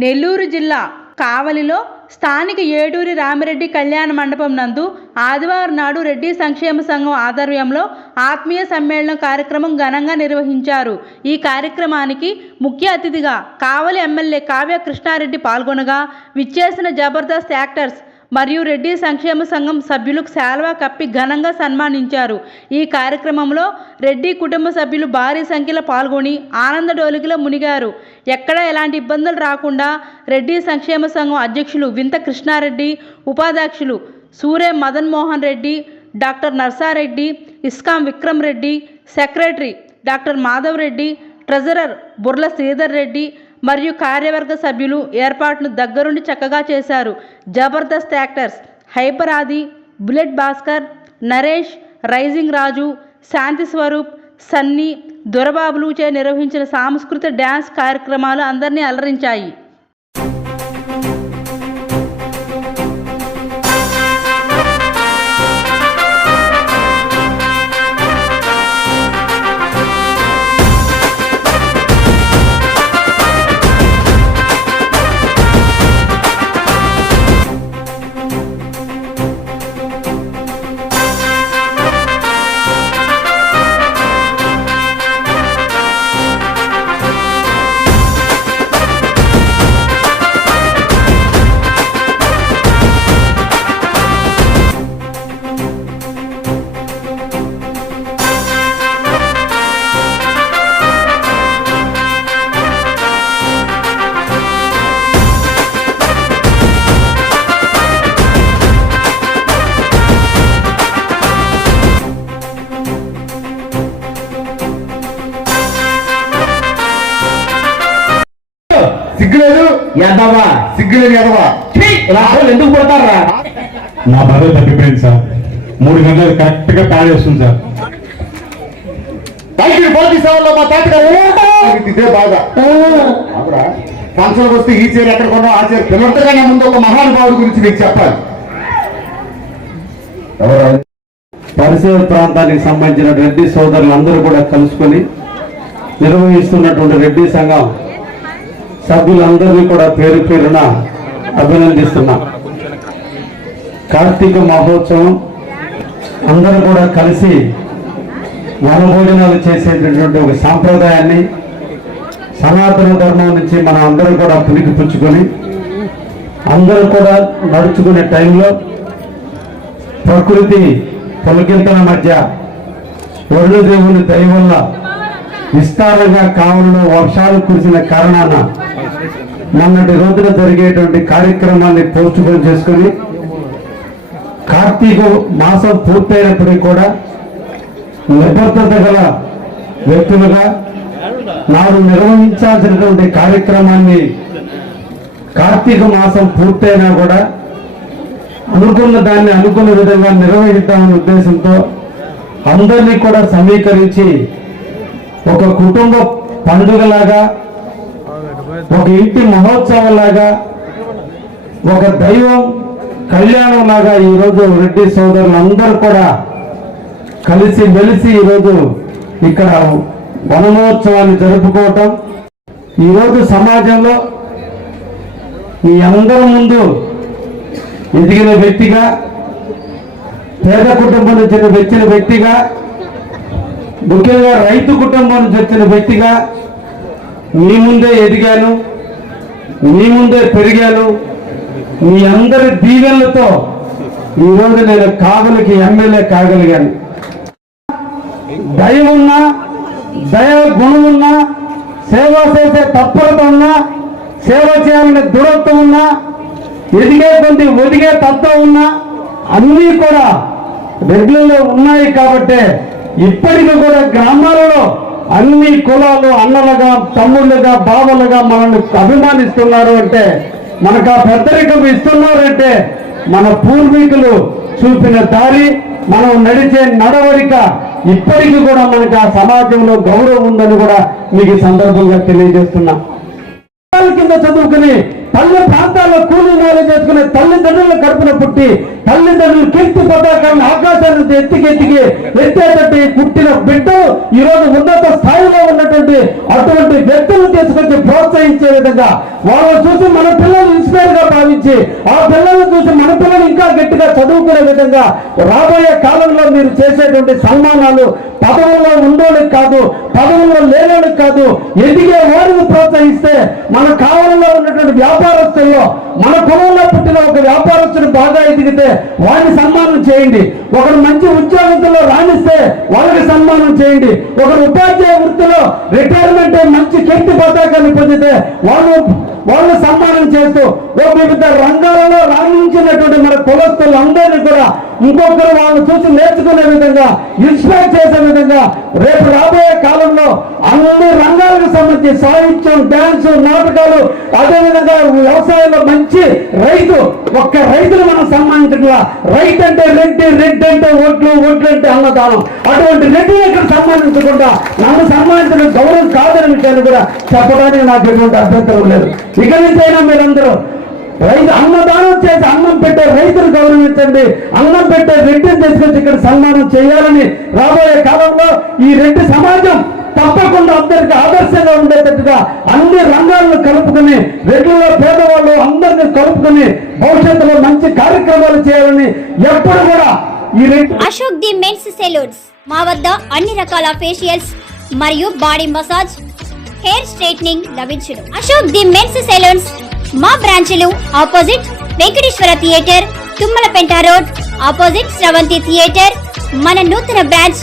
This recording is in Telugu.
నెల్లూరు జిల్లా కావలిలో స్థానిక ఏడూరి రామిరెడ్డి కళ్యాణ మండపం నందు ఆదివారం నాడు రెడ్డి సంక్షేమ సంఘం ఆధ్వర్యంలో ఆత్మీయ సమ్మేళనం కార్యక్రమం ఘనంగా నిర్వహించారు. ఈ కార్యక్రమానికి ముఖ్య అతిథిగా కావలి ఎమ్మెల్యే కావ్య కృష్ణారెడ్డి పాల్గొనగా విచ్చేసిన జబర్దస్త్ యాక్టర్స్ మరియు రెడ్డి సంక్షేమ సంఘం సభ్యులకు శాల్వా కప్పి ఘనంగా సన్మానించారు. ఈ కార్యక్రమంలో రెడ్డి కుటుంబ సభ్యులు భారీ సంఖ్యలో పాల్గొని ఆనంద డోలికలో మునిగారు. ఎక్కడా ఎలాంటి ఇబ్బందులు రాకుండా రెడ్డి సంక్షేమ సంఘం అధ్యక్షులు వింత కృష్ణారెడ్డి ఉపాధ్యక్షులు Surya Madan Mohan Reddy doctor Narsa Reddy ఇస్కాం Vikram Reddy secretary doctor Madhav Reddy treasurer Burla Sridhar Reddy మరియు కార్యవర్గ సభ్యులు ఏర్పాటును దగ్గరుండి చక్కగా చేశారు. Jabardasth actors hyper Aadi bullet Bhaskar Naresh rising Raju Shanti Swaroop Sunny దొరబాబులుచే నిర్వహించిన సాంస్కృతిక డ్యాన్స్ కార్యక్రమాలు అందరినీ అలరించాయి. ఎదవా సిగ్గులేదు ఎదవా ఇలా వాళ్ళు ఎందుకు పుడతారా నా బాధ తప్పిపోయింది సార్. మూడు గంటలు కరెక్ట్గా ప్యాడ్ చేస్తుంది సార్. పైకి పోటీ సేవల్లో మా తాతగారు ఇదే బాధ. అవురా ఫంక్షన్ వస్తే ఈ చీర ఎక్కడ కొన్నాం ఆ చీర పిల్లలతోనే ముందు ఒక మహానుభావుడి గురించి మీకు చెప్పాలి. పరిసర ప్రాంతానికి సంబంధించిన రెడ్డి సోదరులందరూ కూడా కలుసుకొని నిర్వహిస్తున్నటువంటి రెడ్డి సంఘం సభ్యులందరినీ కూడా పేరు పేరున అభినందిస్తున్నా. కార్తీక మహోత్సవం అందరూ కూడా కలిసి వనభోజనాలు చేసేటటువంటి ఒక సాంప్రదాయాన్ని సనాతన ధర్మం నుంచి మనం అందరూ కూడా పులికి పుచ్చుకొని అందరూ కూడా నడుచుకునే టైంలో ప్రకృతి తొలగింతల మధ్య వరుణ దేవుని దయ వల్ల విస్తారంగా కావలలో వర్షాలు కురిసిన కారణాన మొన్నటి రోజున జరిగేటువంటి కార్యక్రమాన్ని పోస్టుపోన్ చేసుకుని కార్తీక మాసం పూర్తయినప్పటికీ కూడా నిబద్ధత గల వ్యక్తులుగా నాడు నిర్వహించాల్సినటువంటి కార్యక్రమాన్ని కార్తీక మాసం పూర్తయినా కూడా అనుకున్న దాన్ని అనుకున్న విధంగా నిర్వహిద్దామనే ఉద్దేశంతో అందరినీ కూడా సమీకరించి ఒక కుటుంబ పండుగలాగా ఒక ఇంటి మహోత్సవం లాగా ఒక దైవం కళ్యాణం లాగా ఈరోజు రెడ్డి సోదరులు అందరూ కూడా కలిసి మెలిసి ఈరోజు ఇక్కడ వనమహోత్సవాన్ని జరుపుకోవటం. ఈరోజు సమాజంలో మీ అందరి ముందు ఎదిగిన వ్యక్తిగా పేద కుటుంబం నుంచి వచ్చిన వ్యక్తిగా ముఖ్యంగా రైతు కుటుంబం నుంచి వచ్చిన వ్యక్తిగా మీ ముందే ఎదిగాను మీ ముందే పెరిగాను మీ అందరి దీవెనలతో ఈరోజు నేను కాగలికి ఎమ్మెల్యే కాగలిగాను. దయ ఉన్నా దయ గుణం ఉన్నా సేవ చేసే తత్పరత ఉన్నా సేవ చేయాలనే దూరత్వం ఉన్నా ఎదిగే కొద్ది ఒదిగే తత్వం ఉన్నా అన్నీ కూడా రెగ్యులర్లో ఉన్నాయి కాబట్టి ఇప్పటికీ కూడా గ్రామాలలో అన్ని కులాలు అన్నలుగా తమ్ముళ్ళుగా బావలుగా మనల్ని అభిమానిస్తున్నారు అంటే మనకు ఆ పెద్దరికం ఇస్తున్నారంటే మన పూర్వీకులు చూపిన దారి మనం నడిచే నడవడిక ఇప్పటికీ కూడా మనకు ఆ సమాజంలో గౌరవం ఉందని కూడా మీకు సందర్భంగా తెలియజేస్తున్నా. కింద చదువుకుని పల్లె ప్రాంతాల్లో కూలీ నాలు చేసుకునే కడుపున పుట్టి తల్లిదండ్రులు కీర్తి పతాకాన్ని ఆకాశాన్ని ఎత్తికి ఎత్తికి ఎత్తేటట్టు పుట్టిన బిడ్డ ఈ రోజు ఉన్నత స్థాయిలో ఉన్నటువంటి అటువంటి వ్యక్తులు తీసుకొచ్చి ప్రోత్సహించే విధంగా వాళ్ళని చూసి మన పిల్లలు ఇన్స్పైర్గా భావించి ఆ పిల్లల్ని చూసి మన పిల్లలు ఇంకా గట్టిగా చదువుకునే విధంగా రాబోయే కాలంలో మీరు చేసేటువంటి సన్మానాలు పదవుల్లో ఉండోళ్ళకి కాదు పదవుల్లో లేనోళ్ళకి కాదు ఎదిగే వారిని ప్రోత్సహిస్తే మన కాలంలో ఉన్నటువంటి వ్యాపారస్తుల్లో మన ఒక వ్యాపారస్తుడు బాగా ఎదిగితే వారిని సన్మానం చేయండి. ఒకరు మంచి ఉద్యోగంలో రాణిస్తే వాళ్ళకి సన్మానం చేయండి. ఒకరు ఉపాధ్యాయ వృత్తిలో రిటైర్మెంట్ మంచి కీర్తి పతాకాన్ని పొందితే వాళ్ళు వాళ్ళు సన్మానం చేస్తూ ఓ వివిధ రంగాలలో రాణించినటువంటి మన కులస్తులు అందరినీ కూడా ఇంకొకరు వాళ్ళు చూసి నేర్చుకునే విధంగా ఇన్స్పైర్ చేసే విధంగా రేపు రాబోయే కాలంలో అన్ని రంగాలకు సంబంధించి సాహిత్యం డ్యాన్స్ నాటకాలు అదేవిధంగా వ్యవసాయంలో మంచి రైతు ఒక్క రైతును మనం సన్మానించట్లా. రైతు అంటే రెడ్డి రెడ్డి అంటే ఓట్లు ఓట్లు అంటే అన్నదానం. అటువంటి రెడ్డిని ఇక్కడ సన్మానించకుండా నన్ను సన్మానించడం గౌరవం కాదనే విషయాన్ని కూడా చెప్పడానికి నాకు ఎటువంటి అభ్యంతరం లేదు. ఇక నుంచైనా మీరందరూ రైతు అన్నదానం చేసి అన్నం పెట్టే రైతులు గౌరవించండి. అన్నం పెట్టే రెడ్డిని తీసుకొచ్చి ఇక్కడ సన్మానం చేయాలని రాబోయే కాలంలో ఈ రెడ్డి సమాజం తప్పకుండా అందరికి ఆదర్శంగా ఉండేటట్టుగా అన్ని రంగాలను కలుపుకుని రెగ్యులర్ పేదవాళ్ళు అందరినీ కలుపుకుని భవిష్యత్తులో మంచి కార్యక్రమాలు చేయాలని ఎప్పుడు కూడా ఈ అశోక్ ది మెన్స్ సెలూన్స్. మా వద్ద అన్ని రకాల ఫేషియల్స్ మరియు బాడీ మసాజ్ హెయిర్ స్ట్రైట్నింగ్ లభించును. అశోక్ ది మెన్స్ సెలూన్స్ మా బ్రాంచ్లు opposite Venkateswara theatre Tummalapenta road opposite Sravanthi theatre మన నూతన బ్రాంచ్